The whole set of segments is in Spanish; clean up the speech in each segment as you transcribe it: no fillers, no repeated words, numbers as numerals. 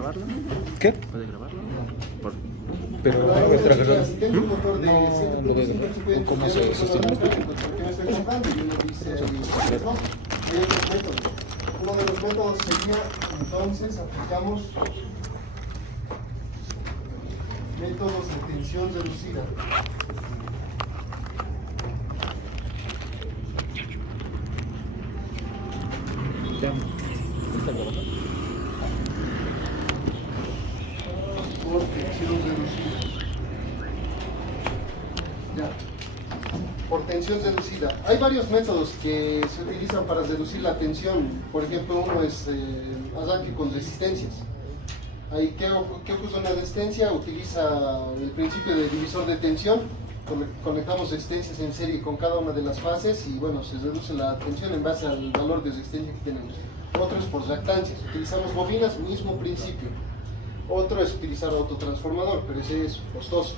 grabarlo? ¿Qué? ¿Puede grabarlo? Por... Pero Pero nuestra si razón. tengo un motor de No, 100 lo de kilómetros, cómo se sostiene esto. ¿por qué me estoy comprando? Y uno dice, no, hay otros métodos. Uno de los métodos sería, entonces, aplicamos métodos de tensión reducida. Ya. ¿Está grabando? Por tensión reducida. Ya. Por tensión reducida. Hay varios métodos que se utilizan para reducir la tensión. Por ejemplo, uno es arranque con resistencias. Ahí, ¿qué ocurre en la resistencia? Utiliza el principio de divisor de tensión. Conectamos resistencias en serie con cada una de las fases y bueno, se reduce la tensión en base al valor de resistencia que tenemos. Otro es por reactancias. Utilizamos bobinas, mismo principio. Otro es utilizar autotransformador, pero ese es costoso.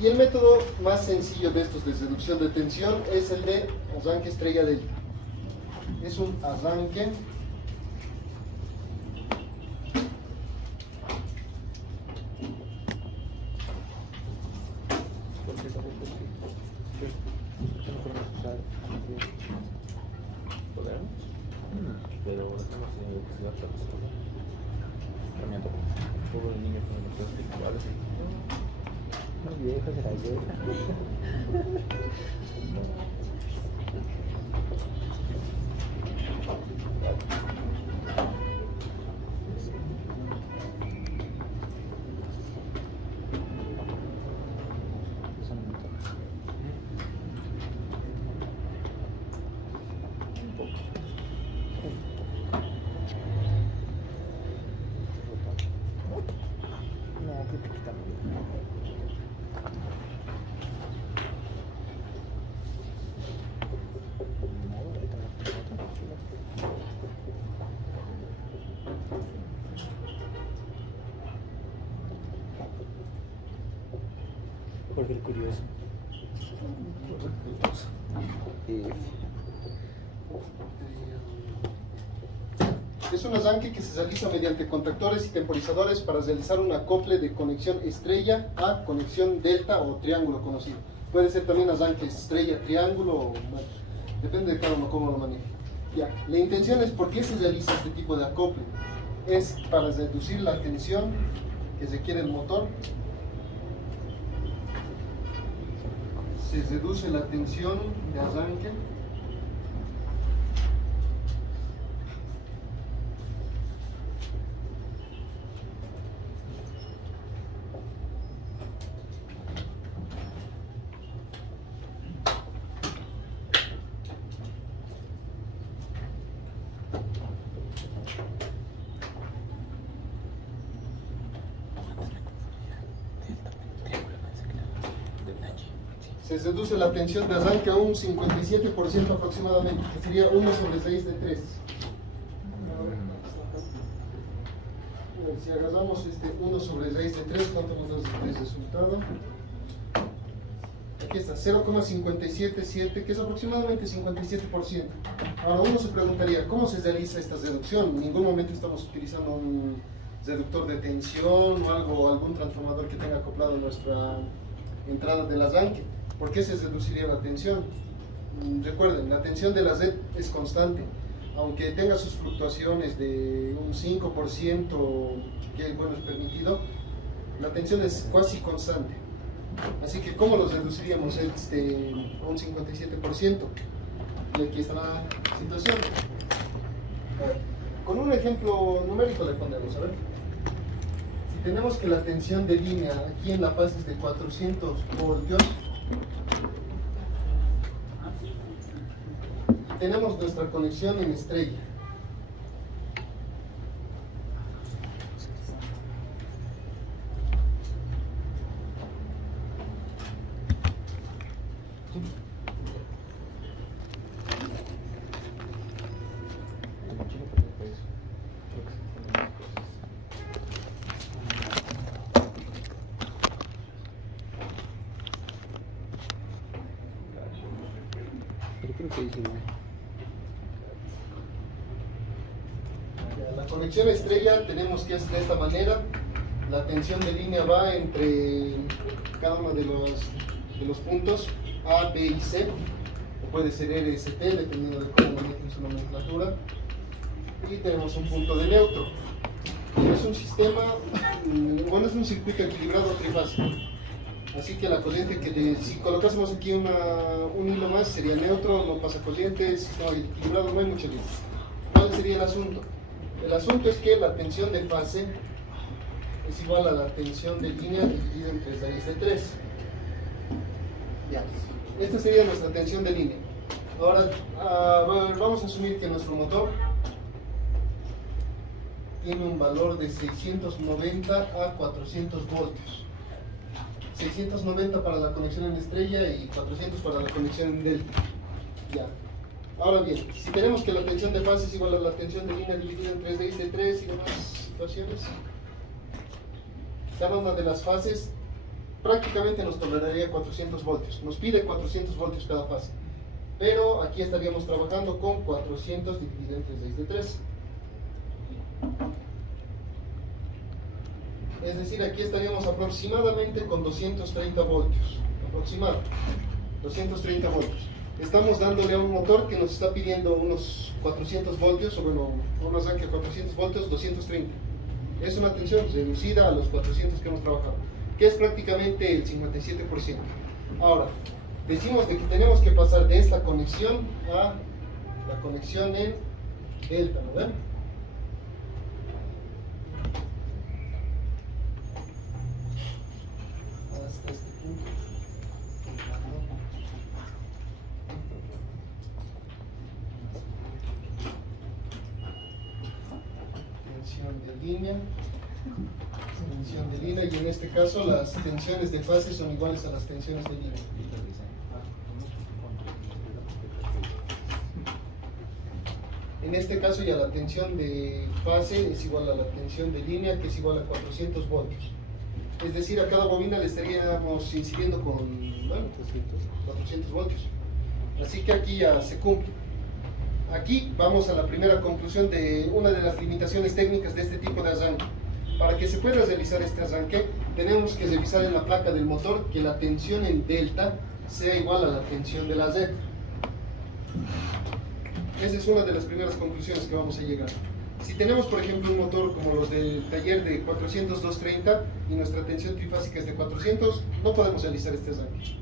Y el método más sencillo de estos de reducción de tensión es el de arranque estrella delta. Es un arranque Pero estamos en electricidad cambiando. Pobre niño con los iguales. No vieja, será vieja. Porque el curioso. es un arranque que se realiza mediante contactores y temporizadores para realizar un acople de conexión estrella a conexión delta o triángulo conocido. Puede ser también arranque estrella, triángulo, bueno, depende de cada uno cómo lo maneje. Ya. La intención es por qué se realiza este tipo de acople. Es para reducir la tensión que requiere el motor. Se reduce la tensión de arranque. Se reduce la tensión de arranque a un 57% aproximadamente, que sería 1 sobre 6 de 3. Si agarramos este 1 sobre 6 de 3, ¿cuánto nos da el resultado? Aquí está, 0,577, que es aproximadamente 57%. Ahora uno se preguntaría, ¿cómo se realiza esta reducción? En ningún momento estamos utilizando un reductor de tensión o algún transformador que tenga acoplado nuestra entrada del arranque. ¿Por qué se reduciría la tensión? Recuerden, la tensión de la red es constante. Aunque tenga sus fluctuaciones de un 5%, que bueno, es permitido, la tensión es casi constante. Así que, ¿cómo los reduciríamos a un 57%? Y aquí está la situación. Con un ejemplo numérico le ponemos, a ver. Si tenemos que la tensión de línea aquí en La Paz es de 400 voltios, tenemos nuestra conexión en estrella. Pero creo que dice la conexión estrella tenemos que hacer de esta manera. La tensión de línea va entre cada uno de los puntos A, B y C, o puede ser RST dependiendo de cómo manejen su nomenclatura. Y tenemos un punto de neutro. Es un sistema, bueno, es un circuito equilibrado trifásico. Así que la corriente si colocásemos aquí un hilo más sería neutro, no pasa corriente, sistema equilibrado, no hay mucha luz. ¿Cuál sería el asunto? El asunto es que la tensión de fase es igual a la tensión de línea dividida en 3 raíz de 3. Ya. Esta sería nuestra tensión de línea. Ahora, vamos a asumir que nuestro motor tiene un valor de 690 a 400 voltios. 690 para la conexión en estrella y 400 para la conexión en delta. Ya. Ahora bien, si tenemos que la tensión de fase es igual a la tensión de línea dividida en 3 raíz de 3 y demás situaciones, cada una de las fases prácticamente nos toleraría 400 voltios. Nos pide 400 voltios cada fase. Pero aquí estaríamos trabajando con 400 dividido en 3 raíz de 3. Es decir, aquí estaríamos aproximadamente con 230 voltios. Aproximado. 230 voltios. Estamos dándole a un motor que nos está pidiendo unos 400 voltios, o bueno, un arranque a 400 voltios, 230. Es una tensión reducida a los 400 que hemos trabajado, que es prácticamente el 57%. Ahora, decimos de que tenemos que pasar de esta conexión a la conexión en delta, ¿no ven? Hasta este punto. Tensión de línea. Tensión de línea, y en este caso las tensiones de fase son iguales a las tensiones de línea. En este caso ya la tensión de fase es igual a la tensión de línea, que es igual a 400 voltios. Es decir, a cada bobina le estaríamos incidiendo con 400 voltios. Así que aquí ya se cumple. Aquí vamos a la primera conclusión de una de las limitaciones técnicas de este tipo de arranque. Para que se pueda realizar este arranque, tenemos que revisar en la placa del motor que la tensión en delta sea igual a la tensión de la Z. Esa es una de las primeras conclusiones que vamos a llegar. Si tenemos, por ejemplo, un motor como los del taller de 400-230 y nuestra tensión trifásica es de 400, no podemos realizar este arranque.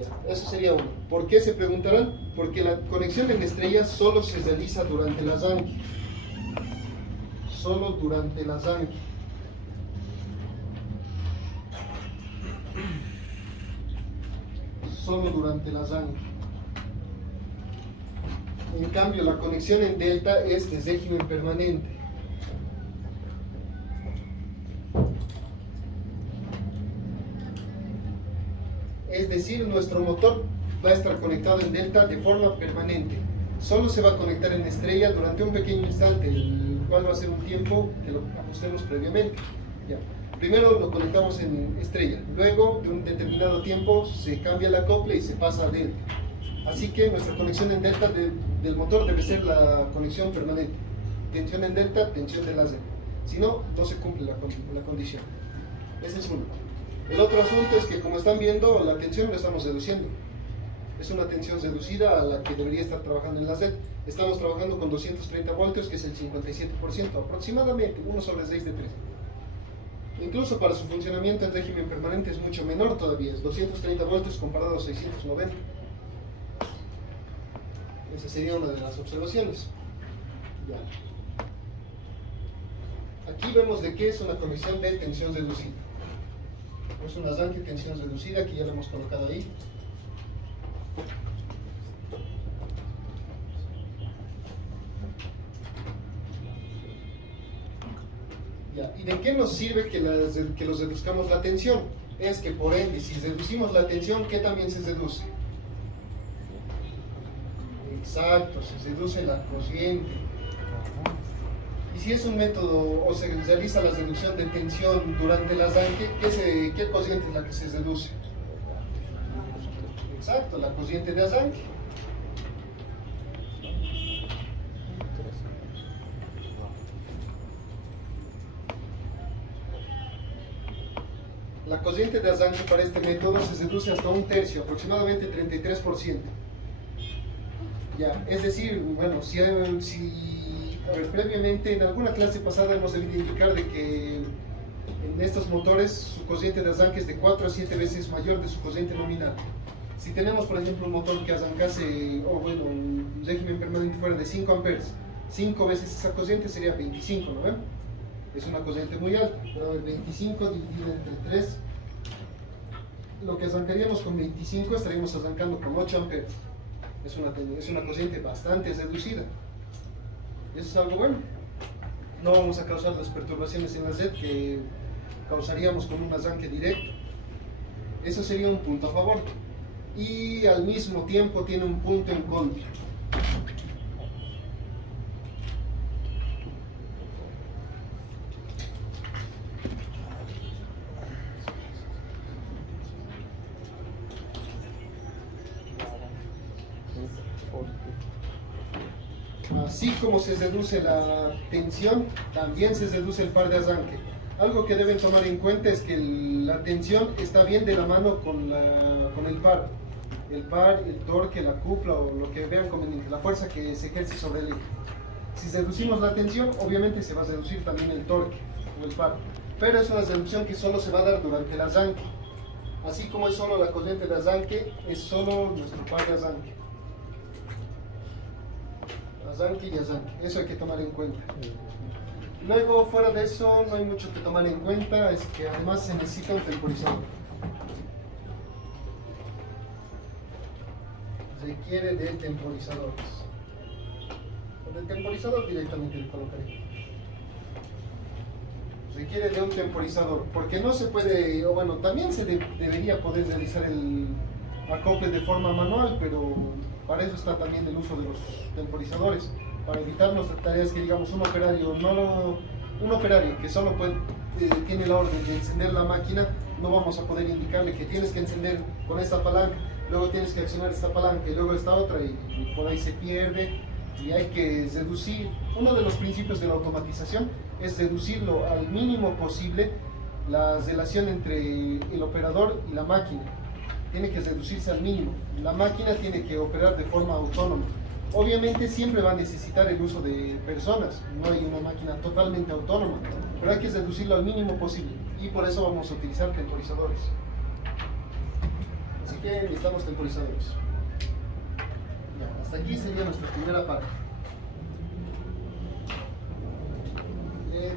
Ya, eso sería uno. ¿Por qué? Se preguntarán. Porque la conexión en estrella solo se realiza durante el arranque. Solo durante el arranque. Solo durante el arranque. En cambio, la conexión en delta es de régimen permanente. Es decir, nuestro motor va a estar conectado en delta de forma permanente. Solo se va a conectar en estrella durante un pequeño instante, el cual va a ser un tiempo que lo ajustemos previamente. Ya. Primero lo conectamos en estrella, luego de un determinado tiempo se cambia la acople y se pasa a delta. Así que nuestra conexión en delta del motor debe ser la conexión permanente. Tensión en delta, tensión de láser. Si no, no se cumple la condición. Ese es uno. El otro asunto es que, como están viendo, la tensión la estamos reduciendo. Es una tensión reducida a la que debería estar trabajando en la Z. Estamos trabajando con 230 voltios, que es el 57%, aproximadamente 1/6 de 3. Incluso para su funcionamiento en régimen permanente es mucho menor todavía, es 230 voltios comparado a 690. Esa sería una de las observaciones. Ya. Aquí vemos de qué es una conexión de tensión reducida. Es un arranque de tensión reducida que ya lo hemos colocado ahí. Ya. ¿Y de qué nos sirve que los reduzcamos la tensión? Es que por ende, si reducimos la tensión, ¿qué también se reduce? Exacto, se reduce la corriente. Y si es un método o se realiza la reducción de tensión durante el arranque, ¿qué corriente es la que se reduce? Exacto, la corriente de arranque. la corriente de arranque para este método se reduce hasta un tercio, aproximadamente 33%. Ya, es decir, bueno, a ver, previamente en alguna clase pasada hemos debido indicar de que en estos motores su corriente de arranque es de 4 a 7 veces mayor de su corriente nominal. Si tenemos, por ejemplo, un motor que arrancase, o bueno, un régimen permanente fuera de 5 amperes, 5 veces esa corriente sería 25, ¿no ven? Es una corriente muy alta, pero el 25 dividido entre 3, lo que arrancaríamos con 25 estaríamos arrancando con 8 amperes. Es una corriente bastante reducida. Eso es algo bueno. No vamos a causar las perturbaciones en la red que causaríamos con un arranque directo. Eso sería un punto a favor. Y al mismo tiempo tiene un punto en contra. Así como se reduce la tensión, también se reduce el par de arranque. Algo que deben tomar en cuenta es que la tensión está bien de la mano con el par. El par, el torque, la cupla o lo que vean conveniente, la fuerza que se ejerce sobre el eje. Si reducimos la tensión, obviamente se va a reducir también el torque o el par. Pero es una reducción que solo se va a dar durante el arranque. Así como es solo la corriente de arranque, es solo nuestro par de arranque. Arranque y arranque, eso hay que tomar en cuenta. Luego, fuera de eso, no hay mucho que tomar en cuenta, es que además se necesita un temporizador. Requiere de temporizadores. Con el temporizador directamente le colocaré. Requiere de un temporizador, porque no se puede, o bueno, también se debería poder realizar el acople de forma manual, pero para eso está también el uso de los temporizadores, para evitarnos tareas que, digamos, un operario que solo tiene la orden de encender la máquina, no vamos a poder indicarle que tienes que encender con esta palanca, luego tienes que accionar esta palanca y luego esta otra, y por ahí se pierde, y hay que reducir. Uno de los principios de la automatización es reducirlo al mínimo posible la relación entre el operador y la máquina. Tiene que reducirse al mínimo. La máquina tiene que operar de forma autónoma. Obviamente siempre va a necesitar el uso de personas, no hay una máquina totalmente autónoma, pero hay que reducirlo al mínimo posible y por eso vamos a utilizar temporizadores. Así que necesitamos temporizadores. Ya, hasta aquí sería nuestra primera parte.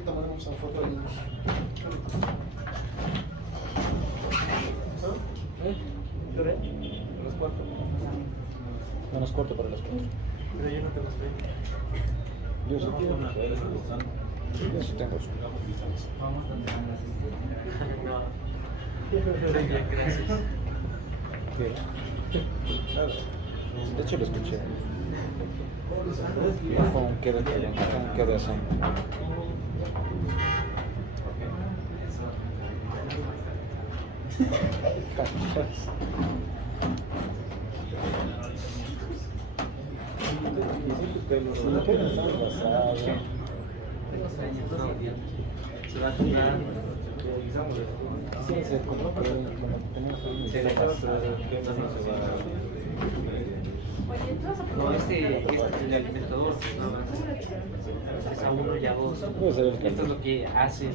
Tomaremos una foto ahí. Menos cuarto. Menos corto para las 4. Pero yo no te los veo. Yo sí quiero. Yo sí tengo su. Vamos a tener gracias. De hecho lo escuché. Fue un queda así. Se va a tomar. Sí, se como que tenemos ahí. No, el alimentador, es a uno y a dos. Esto es lo que hace.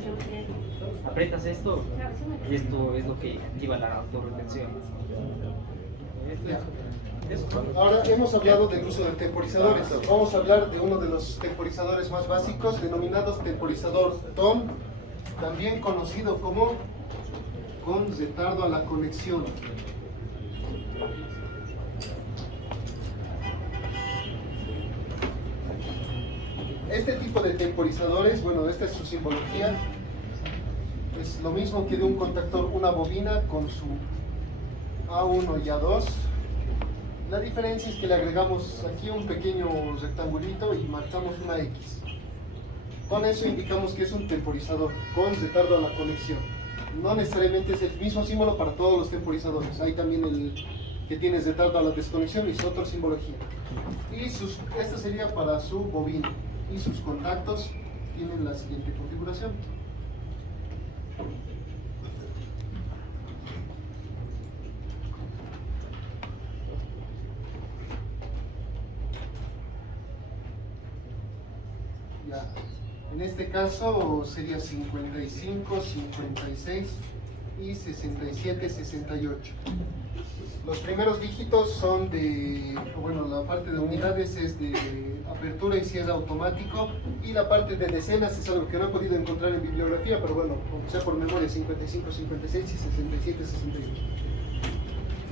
Aprietas esto y esto es lo que activa la autorretención. Ahora hemos hablado del uso de temporizadores. Vamos a hablar de uno de los temporizadores más básicos, denominados temporizador TOM, también conocido como con retardo a la conexión. Este tipo de temporizadores, bueno, esta es su simbología, es lo mismo que de un contactor, una bobina con su A1 y A2. La diferencia es que le agregamos aquí un pequeño rectangulito y marcamos una X. Con eso indicamos que es un temporizador con retardo a la conexión. No necesariamente es el mismo símbolo para todos los temporizadores. Hay también el que tiene retardo a la desconexión y es otra simbología. Y esto sería para su bobina. Y sus contactos tienen la siguiente configuración. Ya. En este caso sería 55, 56 y 67, 68. Los primeros dígitos son de, bueno, la parte de unidades es de apertura y cierre automático, y la parte de decenas es algo que no he podido encontrar en bibliografía, pero bueno, aunque sea por memoria, 55, 56 y 67, 68.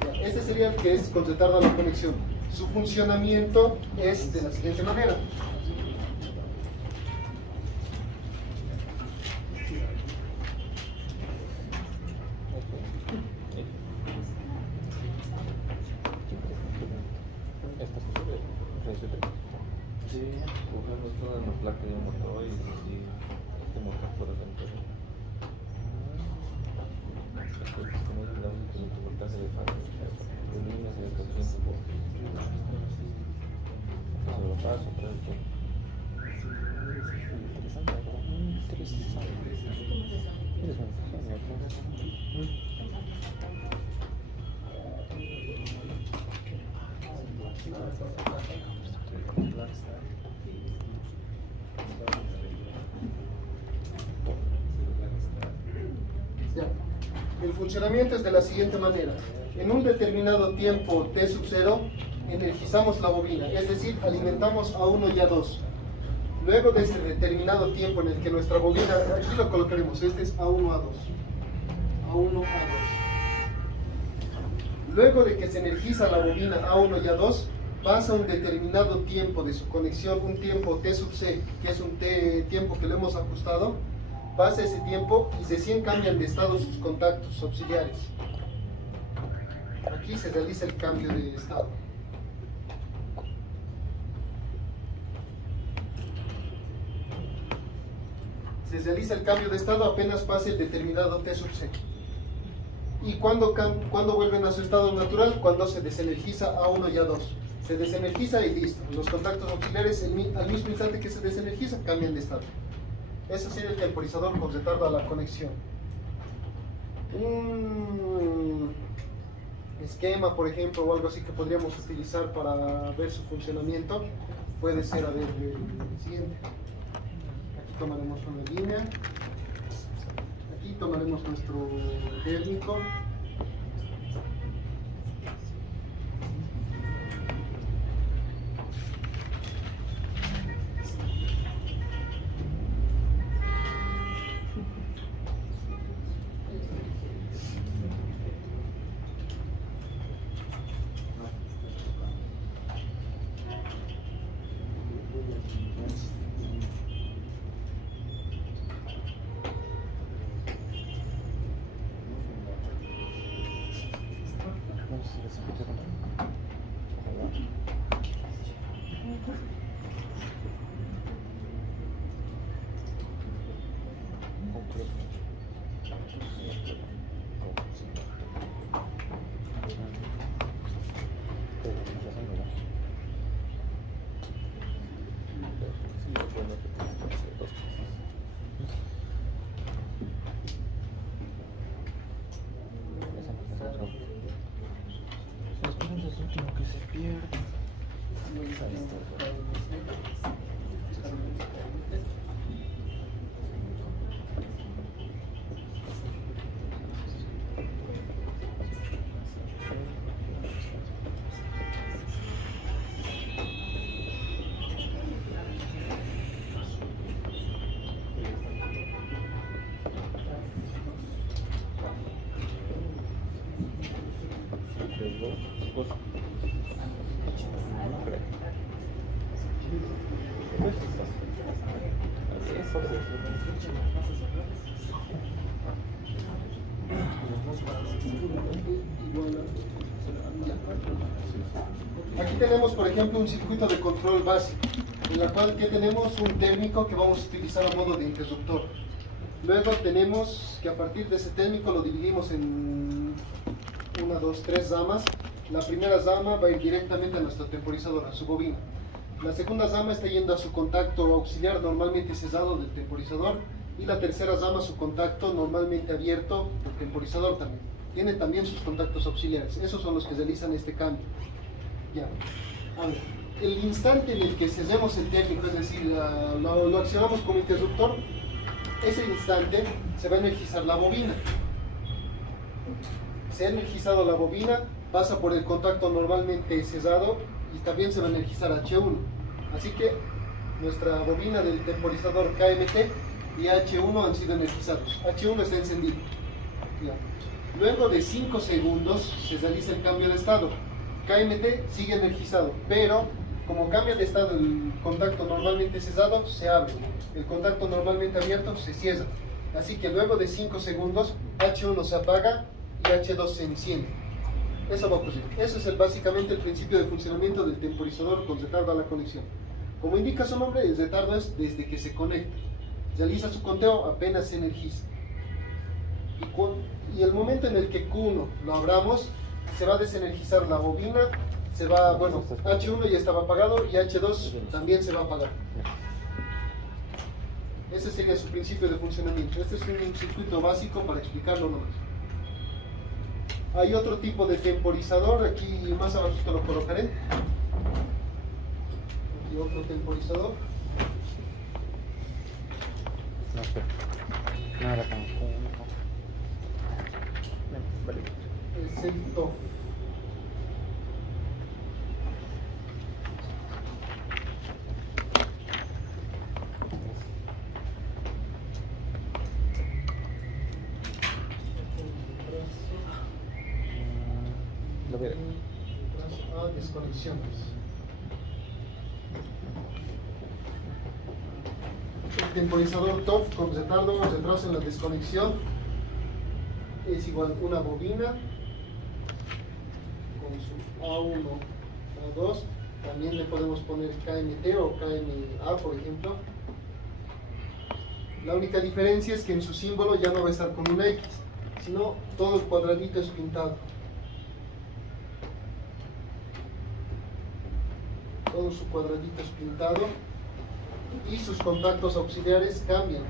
Ya, este sería el que es con retardo a la conexión. Su funcionamiento es de la siguiente manera. Sí, cogemos todas las placas de un motor y así, este motor por ejemplo. Como es la única voltaje de fase, de líneas y de caliente por. Se lo paso, pero Ya. El funcionamiento es de la siguiente manera. En un determinado tiempo T sub 0, energizamos la bobina, es decir, alimentamos a 1 y a 2. Luego de ese determinado tiempo en el que nuestra bobina, aquí lo colocaremos, este es A1, A2. A1, A2. Luego de que se energiza la bobina A1 y A2, pasa un determinado tiempo de su conexión, un tiempo T sub C, que es un tiempo que le hemos ajustado. Pasa ese tiempo y recién cambian de estado sus contactos auxiliares. Aquí se realiza el cambio de estado. Se realiza el cambio de estado apenas pase el determinado T sub C. ¿Y cuando vuelven a su estado natural? Cuando se desenergiza A1 y A2. Se desenergiza y listo. Los contactos auxiliares al mismo instante que se desenergiza cambian de estado. Ese sería el temporizador con retardo a la conexión. Un esquema, por ejemplo, o algo así que podríamos utilizar para ver su funcionamiento puede ser, a ver, el siguiente. Aquí tomaremos una línea. Aquí tomaremos nuestro térmico. Aquí tenemos, por ejemplo, un circuito de control básico, en la cual que tenemos un térmico que vamos a utilizar a modo de interruptor. Luego tenemos que a partir de ese térmico lo dividimos en 1, 2, 3 ramas. La primera rama va a ir directamente a nuestro temporizador, a su bobina. La segunda rama está yendo a su contacto auxiliar normalmente cerrado del temporizador, y la tercera rama a su contacto normalmente abierto del temporizador también. Tiene también sus contactos auxiliares, esos son los que realizan este cambio. Ya, a ver, el instante en el que cesemos el técnico, es decir, lo accionamos como interruptor, ese instante se va a energizar la bobina. Se ha energizado la bobina, pasa por el contacto normalmente cesado y también se va a energizar H1. Así que nuestra bobina del temporizador KMT y H1 han sido energizados. H1 está encendido. Ya. Luego de 5 segundos se realiza el cambio de estado. KMT sigue energizado, pero como cambia de estado el contacto normalmente cesado, se abre. El contacto normalmente abierto se cierra. Así que luego de 5 segundos, H1 se apaga y H2 se enciende. Eso va a ocurrir. Eso es básicamente el principio de funcionamiento del temporizador con retardo a la conexión. Como indica su nombre, el retardo es desde que se conecta. Realiza su conteo apenas se energiza. Y el momento en el que Q1 lo abramos, se va a desenergizar la bobina, H1 ya estaba apagado y H2 también se va a apagar. Ese sería su principio de funcionamiento. Este es un circuito básico para explicarlo nomás. Hay otro tipo de temporizador, aquí más abajito lo colocaré. Aquí otro temporizador. No sé. No era tan. Es el TOF. Lo veré. Desconexiones. El temporizador TOF con retraso en la desconexión, es igual una bobina con su A1, A2. También le podemos poner KMT o KMA, por ejemplo. La única diferencia es que en su símbolo ya no va a estar con una X, sino todo el cuadradito es pintado. Todo su cuadradito es pintado y sus contactos auxiliares cambian.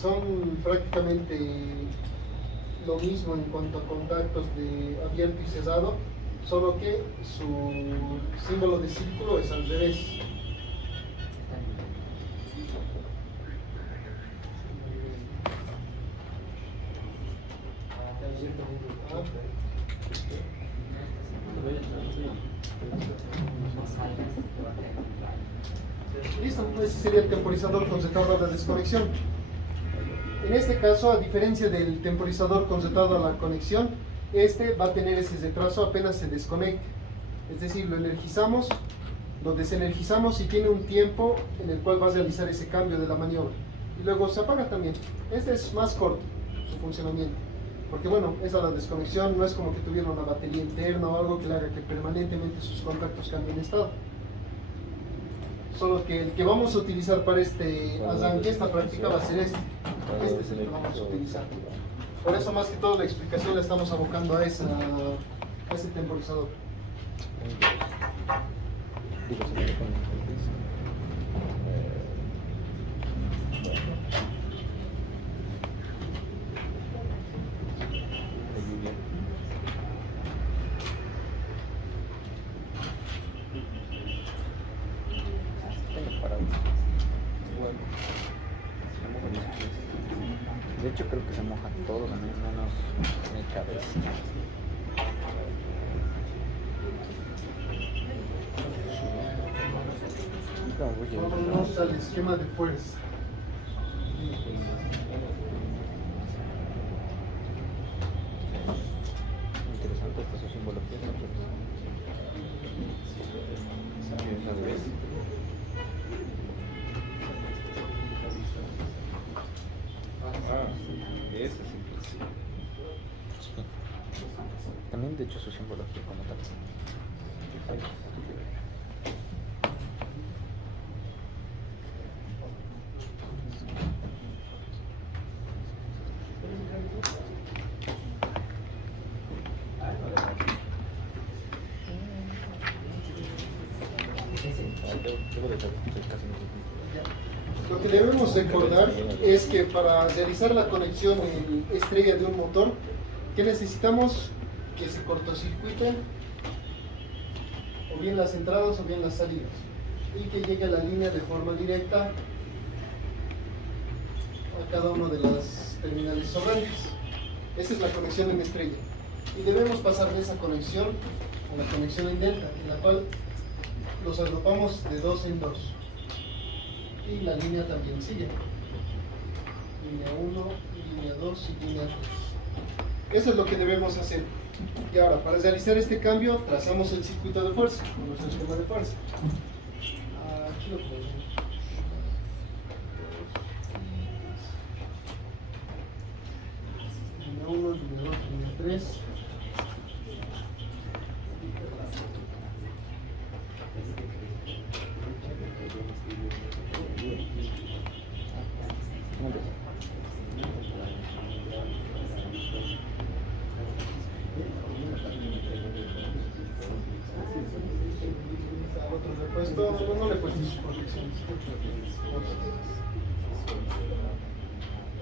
Son prácticamente lo mismo en cuanto a contactos de abierto y cerrado, solo que su símbolo de círculo es al revés. Listo, ese sería el temporizador con retardo a la desconexión. En este caso, a diferencia del temporizador con retardo a la conexión, este va a tener ese retraso apenas se desconecte. Es decir, lo energizamos, lo desenergizamos y tiene un tiempo en el cual va a realizar ese cambio de la maniobra. Y luego se apaga también. Este es más corto, su funcionamiento. Porque bueno, esa la desconexión no es como que tuviera una batería interna o algo que le haga que permanentemente sus contactos cambien de estado. Solo que el que vamos a utilizar para esta práctica va a ser este. Este es el que vamos a utilizar. Por eso más que todo la explicación la estamos abocando a ese temporizador. De hecho creo que se moja todo, también menos mi cabeza. Vámonos al esquema de fuerza. Interesante esta su simbología, ¿no? Ese sí. También de hecho su simbología como tal. Lo que debemos recordar es que para realizar la conexión en estrella de un motor, que necesitamos que se cortocircuiten o bien las entradas o bien las salidas, y que llegue a la línea de forma directa a cada una de las terminales sobrantes. Esa es la conexión en estrella, y debemos pasar de esa conexión a la conexión en delta, en la cual los agrupamos de 2 en 2, y la línea también sigue, línea 1, línea 2 y línea 3. Eso es lo que debemos hacer. Y ahora, para realizar este cambio, trazamos el circuito de fuerza, con nuestro esquema de fuerza. Aquí lo ponemos. Línea 1, línea 2, línea 3. No le he puesto sus protecciones.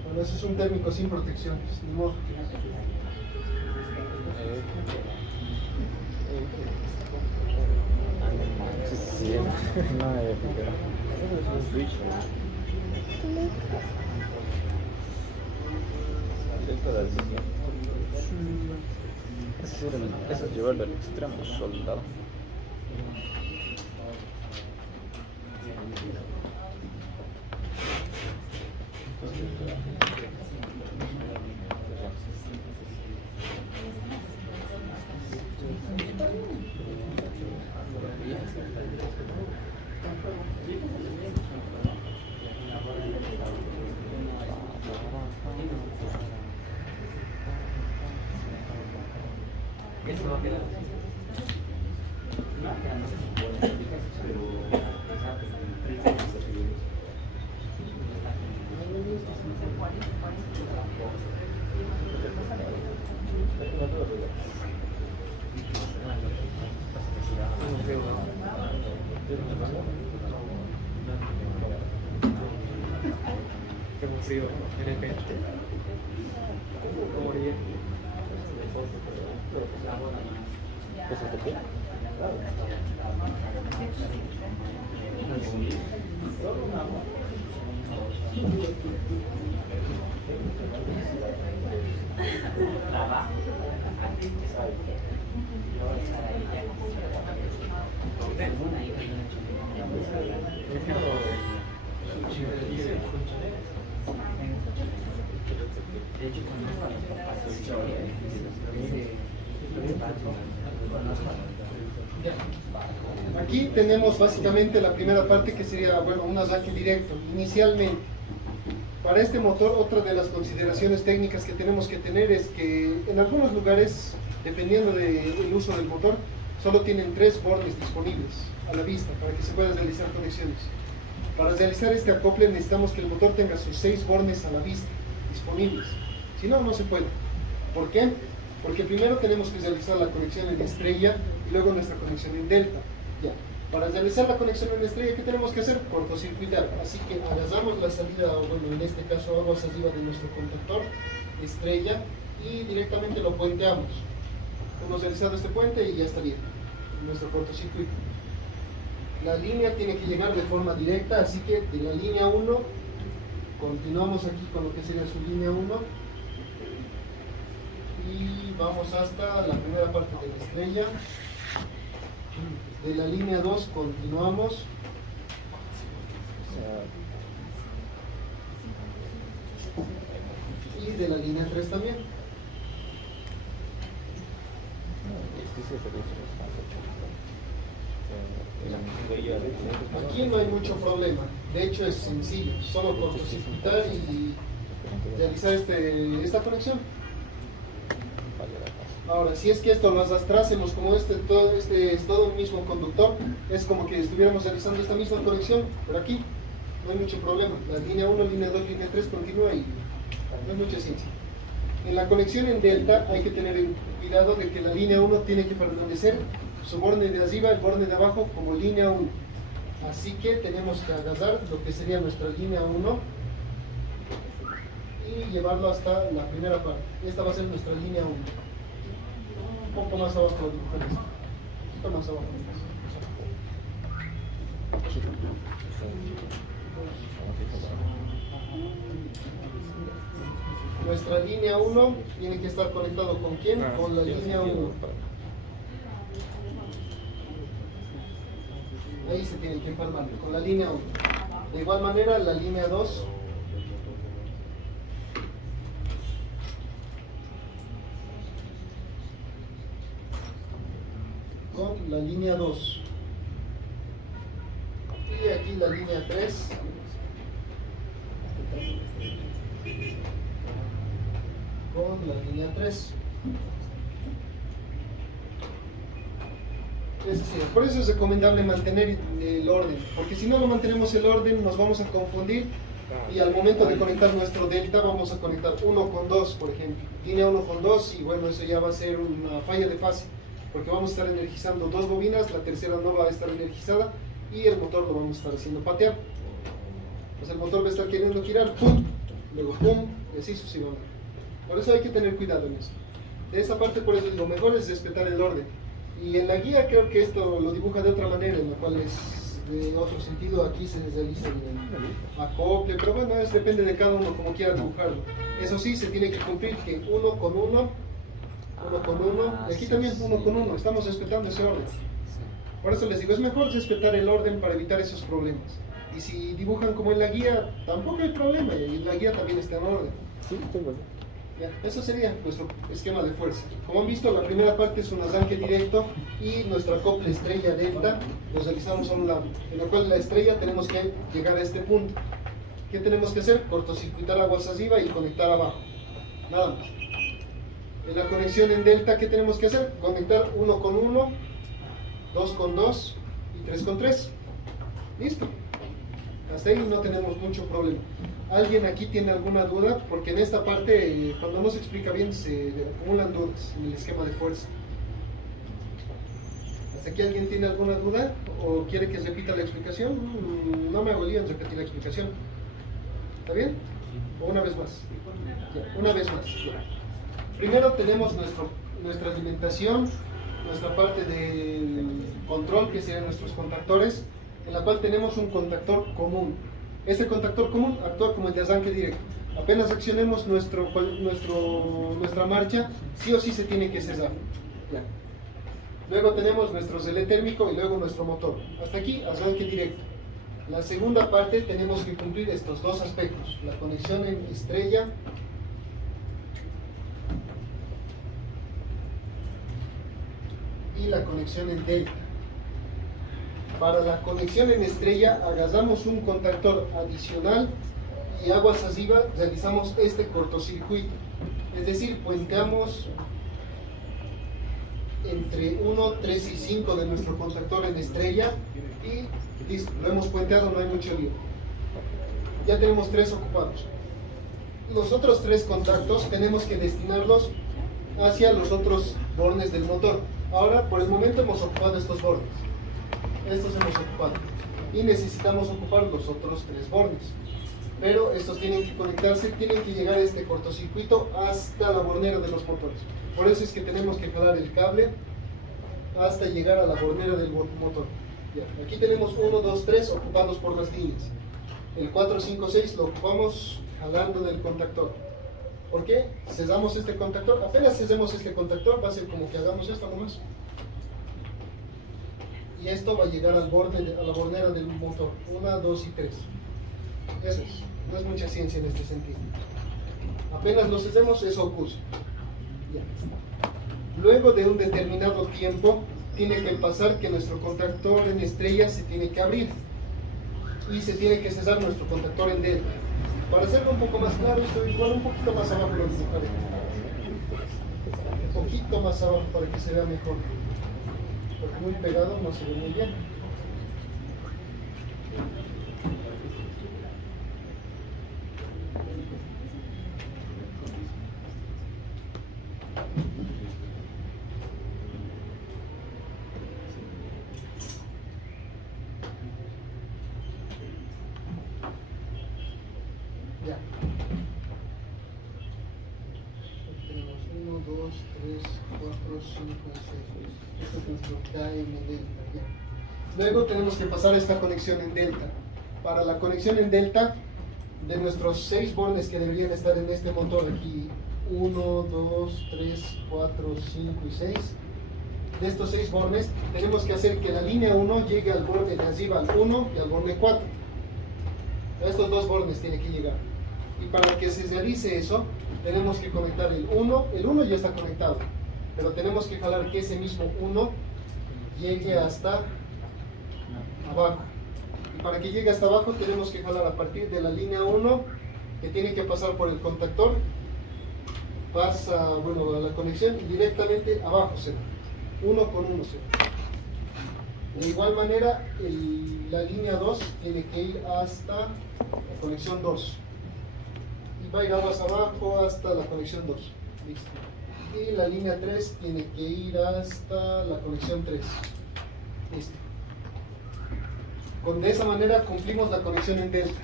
Bueno, ese es un térmico sin protecciones, ni modo. Sí, no me había fijado. Directo de la línea. Eso es llevarlo al extremo, soldado. Eso va a quedar tengo frío en el pecho. ¿Eso es de qué? Aquí tenemos básicamente la primera parte, que sería, bueno, un arranque directo. Inicialmente, para este motor, otra de las consideraciones técnicas que tenemos que tener es que en algunos lugares, dependiendo del uso del motor, solo tienen 3 bornes disponibles a la vista para que se puedan realizar conexiones. Para realizar este acople necesitamos que el motor tenga sus 6 bornes a la vista disponibles. Si no, no se puede. ¿Por qué? Porque primero tenemos que realizar la conexión en estrella y luego nuestra conexión en delta. Ya. Para realizar la conexión en estrella, ¿qué tenemos que hacer? Cortocircuitar. Así que agarramos la salida, o bueno, en este caso aguas arriba de nuestro conductor, estrella, y directamente lo puenteamos. Hemos realizado este puente y ya estaría nuestro cortocircuito. La línea tiene que llegar de forma directa, así que de la línea 1 continuamos aquí con lo que sería su línea 1 y vamos hasta la primera parte de la estrella. De la línea 2 continuamos y de la línea 3 también. Aquí no hay mucho problema, de hecho es sencillo, solo cortocircuitar y realizar esta conexión. Ahora, si es que esto lo arrastrásemos como este es todo un mismo conductor, es como que estuviéramos realizando esta misma conexión, pero aquí no hay mucho problema. La línea 1, línea 2, línea 3 continúa y no hay mucha ciencia. En la conexión en delta hay que tener cuidado de que la línea 1 tiene que permanecer su borne de arriba, el borne de abajo como línea 1. Así que tenemos que agarrar lo que sería nuestra línea 1 y llevarlo hasta la primera parte. Esta va a ser nuestra línea 1. Un poco más abajo, un poco más abajo. Nuestra línea 1 tiene que estar conectado ¿con quién? Con la línea 1. Ahí se tiene que empalmar, con la línea 1. De igual manera, la línea 2 con la línea 2. Y aquí la línea 3 con la línea 3. Es decir, por eso es recomendable mantener el orden, porque si no lo mantenemos el orden nos vamos a confundir y al momento de conectar nuestro delta vamos a conectar 1 con 2, por ejemplo, línea 1 con 2, y bueno, eso ya va a ser una falla de fase, porque vamos a estar energizando dos bobinas, la tercera no va a estar energizada y el motor lo vamos a estar haciendo patear. Pues el motor va a estar queriendo girar, pum, luego pum, y así sucesivamente. Por eso hay que tener cuidado en eso. De esa parte, por eso lo mejor es respetar el orden. Y en la guía creo que esto lo dibuja de otra manera, en la cual es de otro sentido, aquí se realiza el acople, pero bueno, depende de cada uno como quiera dibujarlo. Eso sí, se tiene que cumplir que 1 con 1, 1 con 1, y aquí también 1 con 1, estamos respetando ese orden. Por eso les digo, es mejor respetar el orden para evitar esos problemas. Y si dibujan como en la guía, tampoco hay problema, y en la guía también está en orden. Sí, tengo. Ya, eso sería nuestro esquema de fuerza. Como han visto, la primera parte es un arranque directo y nuestra acople estrella delta lo realizamos a un lado, en la cual la estrella tenemos que llegar a este punto. ¿Qué tenemos que hacer? Cortocircuitar aguas arriba y conectar abajo. Nada más. En la conexión en delta, ¿qué tenemos que hacer? Conectar 1 con 1, 2 con 2 y 3 con 3. Listo. Hasta ahí no tenemos mucho problema. ¿Alguien aquí tiene alguna duda? Porque en esta parte, cuando no se explica bien, se acumulan dudas en el esquema de fuerza. ¿Hasta aquí alguien tiene alguna duda? ¿O quiere que repita la explicación? No me hago lío en repetir la explicación. ¿Está bien? ¿O una vez más? Ya, una vez más. Primero tenemos nuestra alimentación, nuestra parte del control, que serían nuestros contactores, en la cual tenemos un contactor común. Este contactor común actúa como el de arranque directo. Apenas accionemos nuestra marcha, sí o sí se tiene que cesar. Ya. Luego tenemos nuestro relé térmico y luego nuestro motor. Hasta aquí, arranque directo. La segunda parte tenemos que cumplir estos dos aspectos: la conexión en estrella y la conexión en delta. Para la conexión en estrella agarramos un contactor adicional y aguas arriba realizamos este cortocircuito, es decir, puenteamos entre 1, 3 y 5 de nuestro contactor en estrella y listo, lo hemos puenteado, no hay mucho lío. Ya tenemos 3 ocupados. Los otros 3 contactos tenemos que destinarlos hacia los otros bornes del motor. Ahora, por el momento hemos ocupado estos bornes. Estos hemos ocupado y necesitamos ocupar los otros 3 bornes, pero estos tienen que conectarse, tienen que llegar a este cortocircuito hasta la bornera de los motores. Por eso es que tenemos que jalar el cable hasta llegar a la bornera del motor. Ya, aquí tenemos 1, 2, 3 ocupados por las líneas. El 4, 5, 6 lo ocupamos jalando del contactor. ¿Por qué? Cesamos este contactor. Apenas cesemos este contactor va a ser como que hagamos esto nomás. Y esto va a llegar al borde, a la bornera del motor. 1, 2 y 3. Eso es. No es mucha ciencia en este sentido. Apenas lo cesemos, eso ocurre. Ya. Luego de un determinado tiempo, tiene que pasar que nuestro contactor en estrella se tiene que abrir. Y se tiene que cesar nuestro contactor en delta. Para hacerlo un poco más claro, esto igual un poquito más abajo lo dibujaré. Un poquito más abajo para que se vea mejor. Porque muy pegado no se ve muy bien. Ya. Aquí tenemos 1, 2, 3, 4, 5 y 6. Esto es nuestro KM delta. Ya. Luego tenemos que pasar esta conexión en delta. Para la conexión en delta, de nuestros 6 bornes que deberían estar en este motor aquí, 1, 2, 3, 4, 5 y 6, de estos 6 bornes, tenemos que hacer que la línea 1 llegue al borde de arriba, al 1 y al borde 4. A estos 2 bornes tiene que llegar. Y para que se realice eso, tenemos que conectar el 1. El 1 ya está conectado, pero tenemos que jalar que ese mismo 1 llegue hasta abajo. Y para que llegue hasta abajo, tenemos que jalar a partir de la línea 1, que tiene que pasar por el contactor, pasa, bueno, a la conexión y directamente abajo se va. 1 con 1 se va. De igual manera, la línea 2 tiene que ir hasta la conexión 2. Y va a ir aguas abajo hasta la conexión 2. Listo. Y la línea 3 tiene que ir hasta la conexión 3. Listo. De esa manera cumplimos la conexión en delta.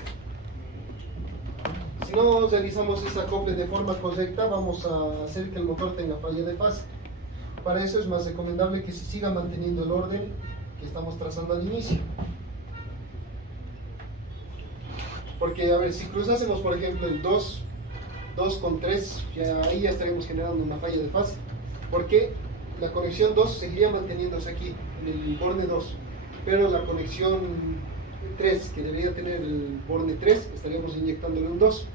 Si no realizamos ese acople de forma correcta, vamos a hacer que el motor tenga falla de fase. Para eso es más recomendable que se siga manteniendo el orden que estamos trazando al inicio. Porque, a ver, si cruzásemos, por ejemplo, el 2 con 3, ahí ya estaríamos generando una falla de fase. Porque la conexión 2 seguiría manteniéndose aquí, en el borne 2. Pero la conexión 3, que debería tener el borne 3, estaríamos inyectándole un 2.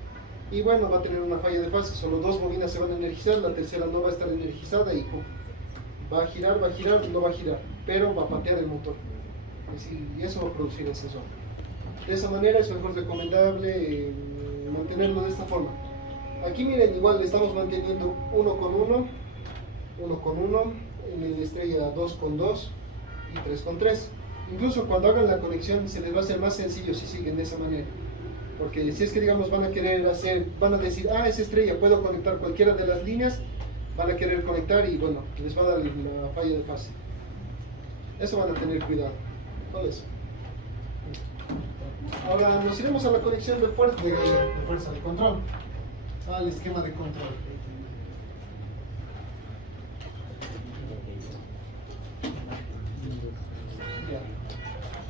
Y bueno, va a tener una falla de fase, solo 2 bobinas se van a energizar, la tercera no va a estar energizada y ¡pum! Va a girar, no va a girar, pero va a patear el motor. Y eso va a producir ese son. De esa manera es mejor recomendable mantenerlo de esta forma. Aquí miren, igual le estamos manteniendo 1 con 1, 1 con 1, en el estrella 2 con 2 y 3 con 3. Incluso cuando hagan la conexión se les va a hacer más sencillo si siguen de esa manera. Porque si es que digamos van a querer hacer, van a decir, es estrella, puedo conectar cualquiera de las líneas, van a querer conectar y bueno, les va a dar la falla de fase. Eso van a tener cuidado. ¿Cuál es? Ahora nos iremos a la conexión de fuerza de control, al esquema de control.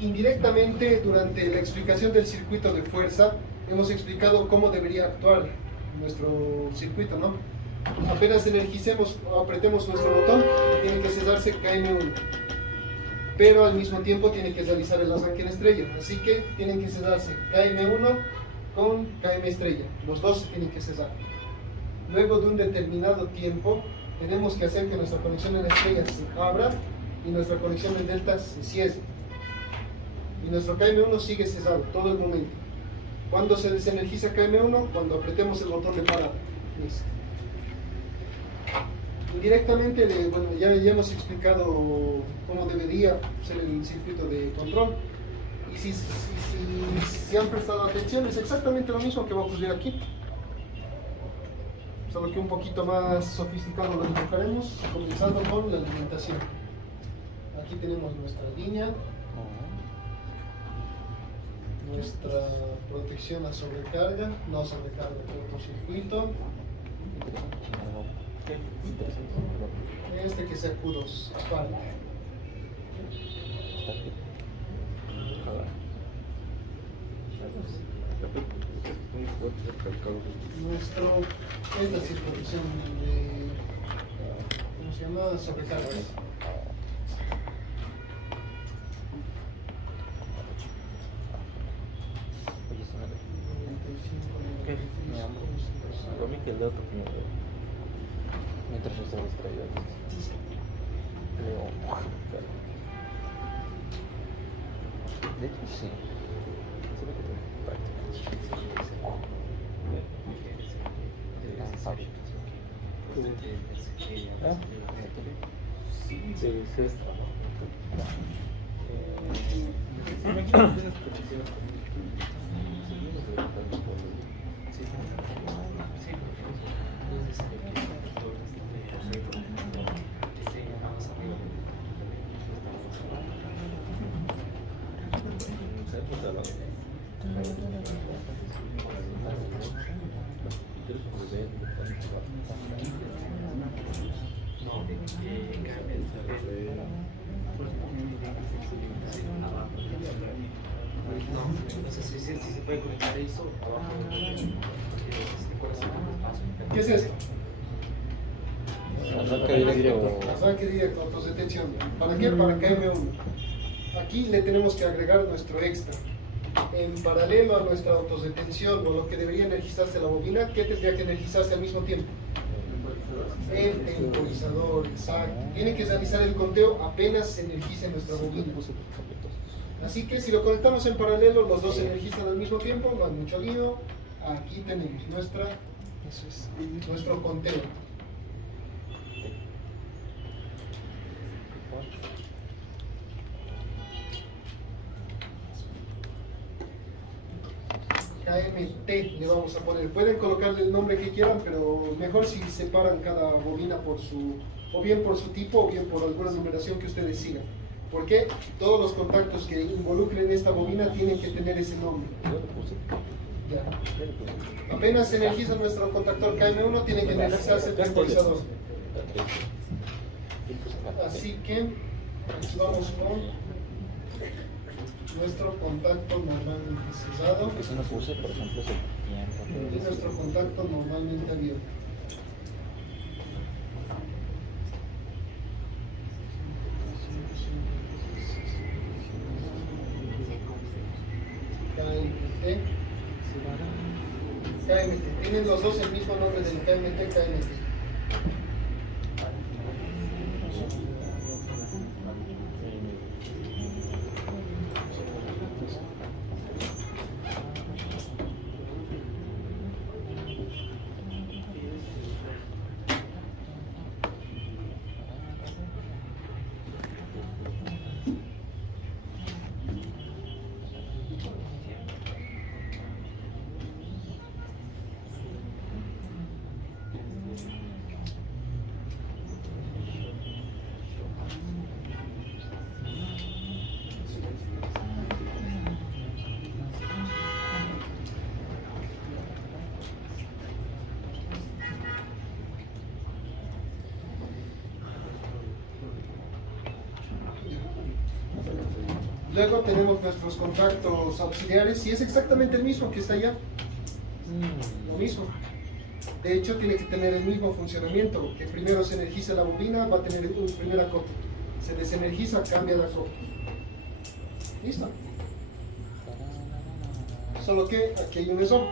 Indirectamente, durante la explicación del circuito de fuerza, hemos explicado cómo debería actuar nuestro circuito, ¿no? Apenas energicemos o apretemos nuestro botón, tiene que cesarse KM1. Pero al mismo tiempo tiene que realizar el arranque en estrella. Así que tienen que cesarse KM1 con KM estrella. Los dos se tienen que cesar. Luego de un determinado tiempo, tenemos que hacer que nuestra conexión en estrella se abra y nuestra conexión en delta se cierre. Y nuestro KM1 sigue cesado todo el momento. ¿Cuándo se desenergiza KM1? Cuando apretemos el botón de parada. Listo. Indirectamente, bueno, ya hemos explicado cómo debería ser el circuito de control. Y si han prestado atención, es exactamente lo mismo que va a ocurrir aquí. Solo que un poquito más sofisticado lo dibujaremos, comenzando con la alimentación. Aquí tenemos nuestra línea. Nuestra protección a sobrecarga, no sobrecarga cortocircuito. Este que sea Q2 aparte. Esta es la protección de, ¿cómo se llama? Sobrecarga. Para mí que el dato mientras yo estaba distraído. Leo. De hecho, sí. Se ve que No sé si se puede conectar eso abajo. ¿Qué es esto? Arranque directo, autodetención. ¿Para qué? Para KM1. Aquí le tenemos que agregar nuestro extra. En paralelo a nuestra autodetención o lo que debería energizarse la bobina, ¿qué tendría que energizarse al mismo tiempo? El temporizador, exacto. Tiene que realizar el conteo apenas se energice nuestra bobina. Así que si lo conectamos en paralelo, los dos se energizan al mismo tiempo, no hay mucho lío. Aquí tenemos nuestro conteo. KMT le vamos a poner. Pueden colocarle el nombre que quieran, pero mejor si separan cada bobina por su, o bien por su tipo o bien por alguna numeración que ustedes sigan. Porque todos los contactos que involucren esta bobina tienen que tener ese nombre. Ya. Apenas se energiza nuestro contactor KM1, tiene que energizarse el temporizador. Así que aquí vamos con nuestro contacto normalmente cerrado Eso no puse, por ejemplo, es el y tiempo. nuestro contacto normalmente abierto. KMT. KMT. Tienen los dos el mismo nombre del KMT, KMT. Luego tenemos nuestros contactos auxiliares y es exactamente el mismo que está allá. Lo mismo. De hecho, tiene que tener el mismo funcionamiento. Que primero se energiza la bobina, va a tener un primer acople. Se desenergiza, cambia de acople. ¿Listo? Solo que aquí hay un ESO.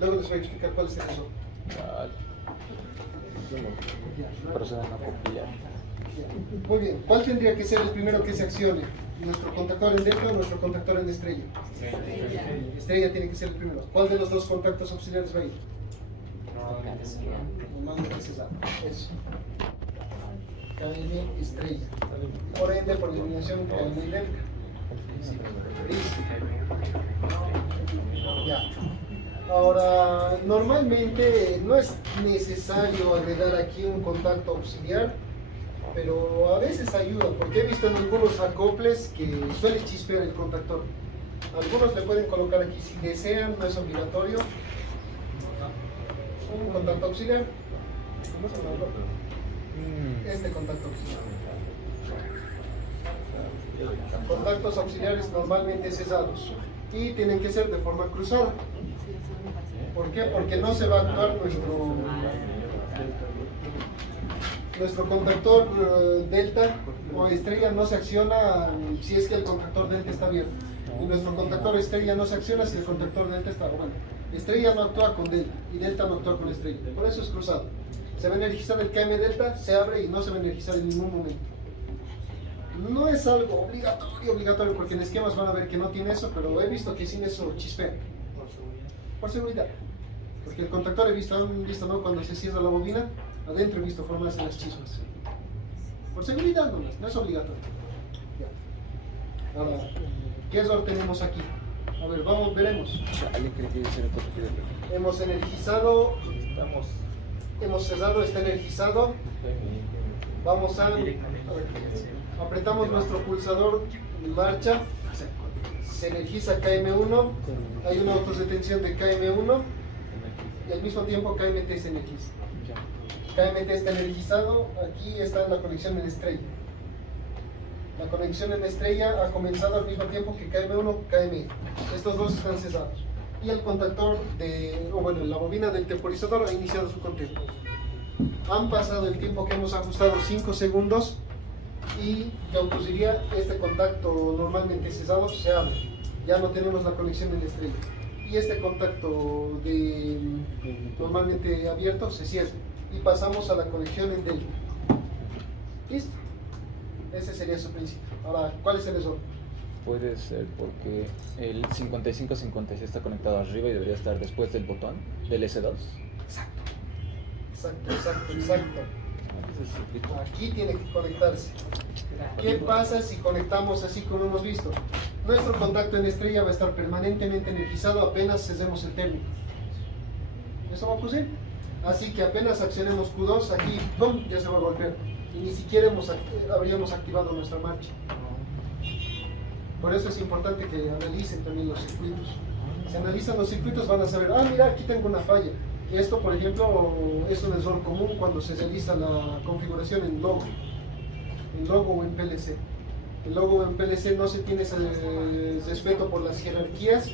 Luego les voy a explicar cuál es el ESO. Procedan a copiar. Muy bien. ¿Cuál tendría que ser el primero que se accione? ¿Nuestro contactor en delta o nuestro contactor en estrella? Estrella tiene que ser el primero. ¿Cuál de los dos contactos auxiliares va a ir? Normalmente se sabe. Eso. KM estrella. Por ende, por eliminación, KM delta. Listo. Ya. Ahora, normalmente no es necesario agregar aquí un contacto auxiliar, pero a veces ayuda, porque he visto en algunos acoples que suele chispear el contactor. Algunos le pueden colocar aquí si desean, no es obligatorio. Un contacto auxiliar. ¿Cómo se llama? Este contacto auxiliar. Contactos auxiliares normalmente cesados y tienen que ser de forma cruzada. ¿Por qué? Porque no se va a actuar nuestro contactor delta o estrella no se acciona si es que el contactor delta está abierto. Y nuestro contactor estrella no se acciona si el contactor delta está bueno. Estrella no actúa con delta y delta no actúa con estrella. Por eso es cruzado. Se va a energizar el KM delta, se abre y no se va a energizar en ningún momento. No es algo obligatorio, porque en esquemas van a ver que no tiene eso, pero he visto que sin eso chispea. Por seguridad. Porque el contactor han visto, ¿no? Cuando se cierra la bobina, adentro he visto formarse las chispas. Por seguridad nomás, no es obligatorio. Ya. Ahora, ¿qué error tenemos aquí? A ver, veremos. Hemos energizado, hemos cerrado, está energizado. Vamos a apretamos nuestro pulsador en marcha, se energiza KM1, hay una autorretención de KM1 y al mismo tiempo KMT se energiza. KMT está energizado, aquí está la conexión en estrella. La conexión en estrella ha comenzado al mismo tiempo que KM1, KM. Estos dos están cesados. Y el contactor la bobina del temporizador ha iniciado su conteo. Han pasado el tiempo que hemos ajustado 5 segundos y causaría este contacto normalmente cesado se abre. Ya no tenemos la conexión en estrella. Y este contacto normalmente abierto se cierra. Y pasamos a la conexión en delta. ¿Listo? Ese sería su principio. Ahora, ¿cuál es el error? Puede ser porque el 55-56 está conectado arriba y debería estar después del botón del S2. Exacto. Aquí tiene que conectarse. ¿Qué pasa si conectamos así como hemos visto? Nuestro contacto en estrella va a estar permanentemente energizado apenas cesemos el térmico. ¿Eso va a ocurrir? Así que apenas accionemos Q2, aquí ¡pum!, ya se va a golpear. Y ni siquiera habríamos activado nuestra marcha. Por eso es importante que analicen también los circuitos. Si analizan los circuitos van a saber, mira, aquí tengo una falla. Y esto, por ejemplo, es un error común cuando se realiza la configuración en logo o en PLC. El logo en PLC no se tiene ese respeto por las jerarquías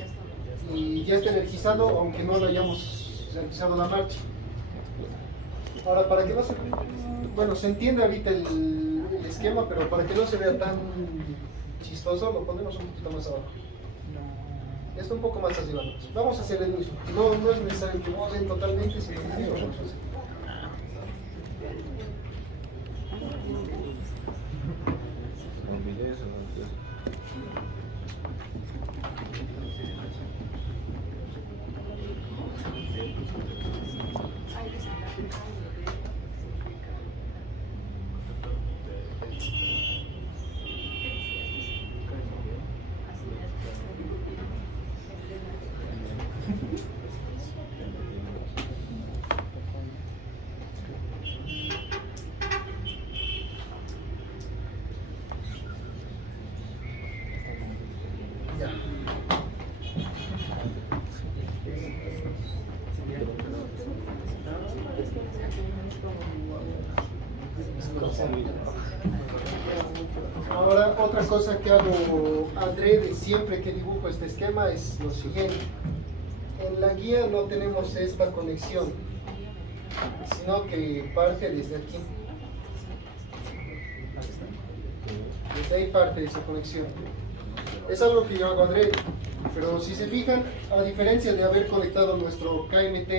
y ya está energizado aunque no lo hayamos realizado la marcha. Ahora, para que no se... se entiende ahorita el esquema, pero para que no se vea tan chistoso, lo ponemos un poquito más abajo. Esto un poco más arriba. Vamos a hacer el mismo. No es necesario que borren totalmente, sino que lo vamos a hacer. Ahora, otra cosa que hago adrede siempre que dibujo este esquema es lo siguiente. En la guía no tenemos esta conexión, sino que parte desde aquí. Desde ahí parte esa conexión. Es algo que yo hago adrede, pero si se fijan, a diferencia de haber conectado nuestro KMT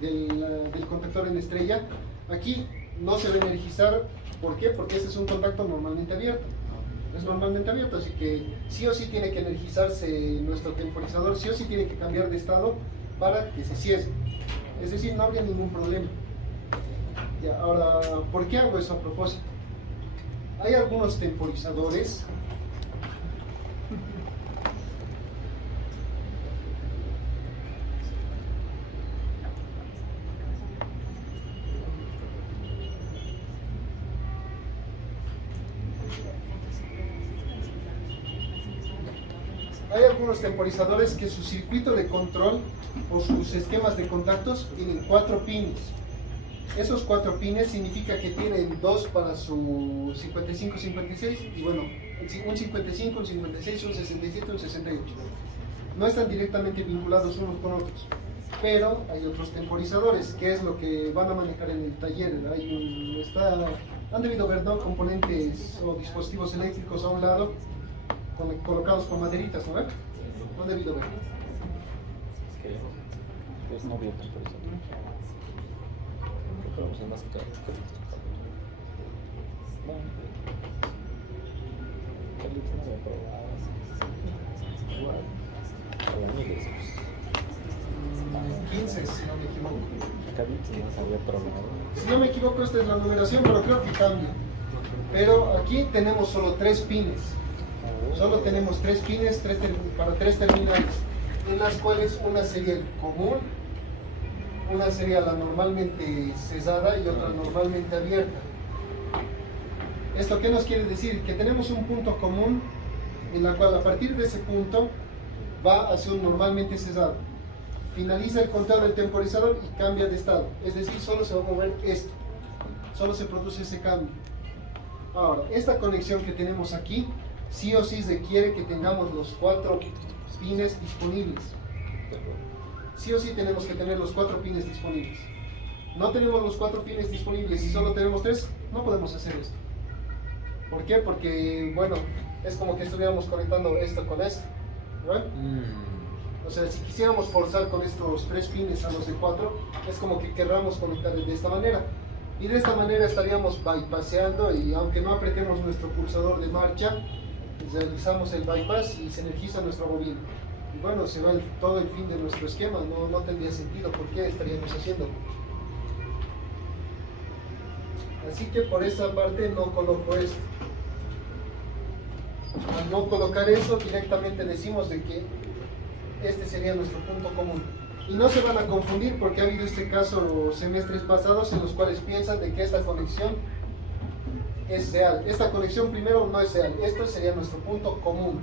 del contactor en estrella, aquí no se va a energizar. ¿Por qué? Porque este es un contacto normalmente abierto. Es normalmente abierto, así que sí o sí tiene que energizarse nuestro temporizador, sí o sí tiene que cambiar de estado para que se cierre. Es decir, no habría ningún problema. Ya, ahora, ¿por qué hago eso a propósito? Hay algunos temporizadores que su circuito de control o sus esquemas de contactos tienen 4 pines. Esos 4 pines significa que tienen 2 para su 55-56 y bueno, un 55, un 56, un 67, un 68. No están directamente vinculados unos con otros, pero hay otros temporizadores, que es lo que van a manejar en el taller. Han debido ver, ¿no?, componentes o dispositivos eléctricos a un lado colocados con maderitas, ¿no ven? No han debido ver. Pues no vio temporizador. Vamos a más caro. Carlitos no había probado. Igual. Pero amigos. 15, si no me equivoco. Carlitos no había probado. Si no me equivoco, esta es la numeración, pero creo que cambia. Pero aquí tenemos solo 3 pines. Solo tenemos 3 pines para 3 terminales, en las cuales una sería el común, una sería la normalmente cesada y otra normalmente abierta. ¿Esto qué nos quiere decir? Que tenemos un punto común en la cual a partir de ese punto va hacia un normalmente cesado. Finaliza el conteo del temporizador y cambia de estado. Es decir, solo se va a mover esto. Solo se produce ese cambio. Ahora, esta conexión que tenemos aquí, sí o sí requiere que tengamos los 4 pines disponibles. Sí o sí tenemos que tener los 4 pines disponibles. No tenemos los 4 pines disponibles y solo tenemos 3, no podemos hacer esto. ¿Por qué? Porque, bueno, es como que estuviéramos conectando esto con esto, ¿verdad? O sea, si quisiéramos forzar con estos 3 pines a los de 4, es como que querramos conectar de esta manera. Y de esta manera estaríamos bypasseando, y aunque no apretemos nuestro pulsador de marcha, realizamos el bypass y se energiza nuestra bobina. Y bueno, se va todo el fin de nuestro esquema, no tendría sentido. ¿Por qué estaríamos haciendo? Así que por esa parte no coloco esto. Al no colocar eso, directamente decimos de que este sería nuestro punto común. Y no se van a confundir porque ha habido este caso los semestres pasados en los cuales piensan de que esta conexión es real. Esta conexión primero no es real, esto sería nuestro punto común.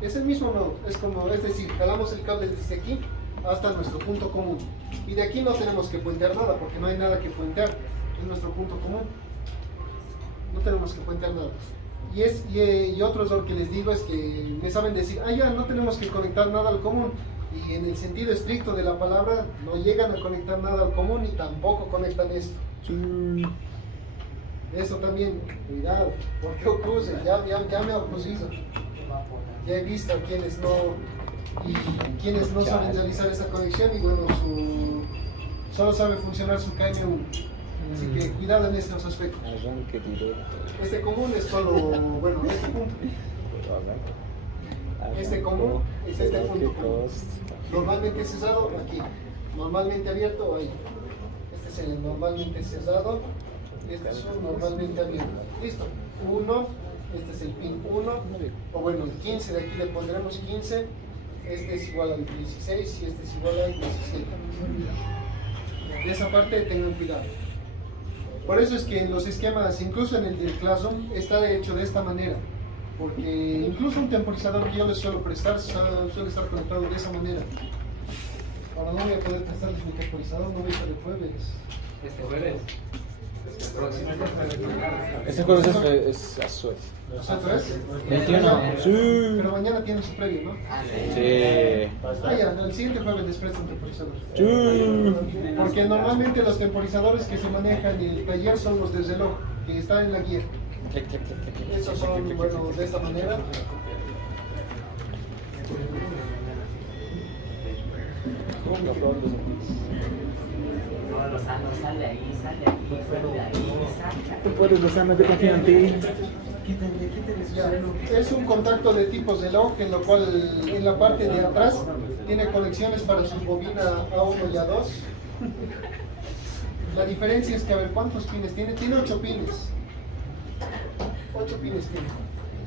Es el mismo nodo, es decir, jalamos el cable desde aquí hasta nuestro punto común. Y de aquí no tenemos que puentear nada porque no hay nada que puentear, es nuestro punto común. No tenemos que puentear nada. Y otro error que les digo es que me saben decir, ya no tenemos que conectar nada al común. Y en el sentido estricto de la palabra, no llegan a conectar nada al común y tampoco conectan esto. Eso también, cuidado, porque ocurre, ya me ha ocurrido. Ya he visto a quienes no saben realizar esa conexión y bueno, solo sabe funcionar su KM1. Así que cuidado en estos aspectos. Arranque directo. Este común es solo, bueno, este punto. Este común es este punto. Normalmente cerrado aquí, normalmente abierto ahí. Este es el normalmente cerrado y este es un normalmente abierto. Listo. 1, este es el pin 1, o bueno, el 15 de aquí le pondremos 15. Este es igual al 16 y este es igual al 17. De esa parte tengan cuidado. Por eso es que en los esquemas, incluso en el del Classroom, está hecho de esta manera. Porque incluso un temporizador que yo les suelo prestar suele estar conectado de esa manera. Ahora no voy a poder prestarles mi temporizador, no voy a estar el jueves. Este jueves. El próximo. Este jueves es Azuet. ¿Otra vez? 21. Sí. Pero mañana tienen su previo, ¿no? Sí. Ya, el siguiente jueves les presto un temporizador. Sí. Porque normalmente los temporizadores que se manejan en el taller son los de reloj, que están en la guía. Esos son, bueno, de esta manera. No, Lozano, sal de ahí, sal de ahí. Tú puedes, Lozano, yo confío en ti. Ya, es un contacto de tipo reloj, en lo cual en la parte de atrás tiene conexiones para su bobina A1 y A2. La diferencia es que, a ver, ¿cuántos pines tiene? Tiene 8 pines. 8 pines tiene.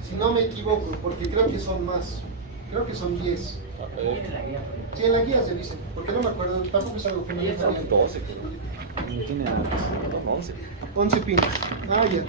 Si no me equivoco, porque creo que son más. Creo que son 10. Sí, en la guía se dice, porque no me acuerdo, tampoco es algo que me diga. 12. Tiene 11. 11 pines. Ah, ya.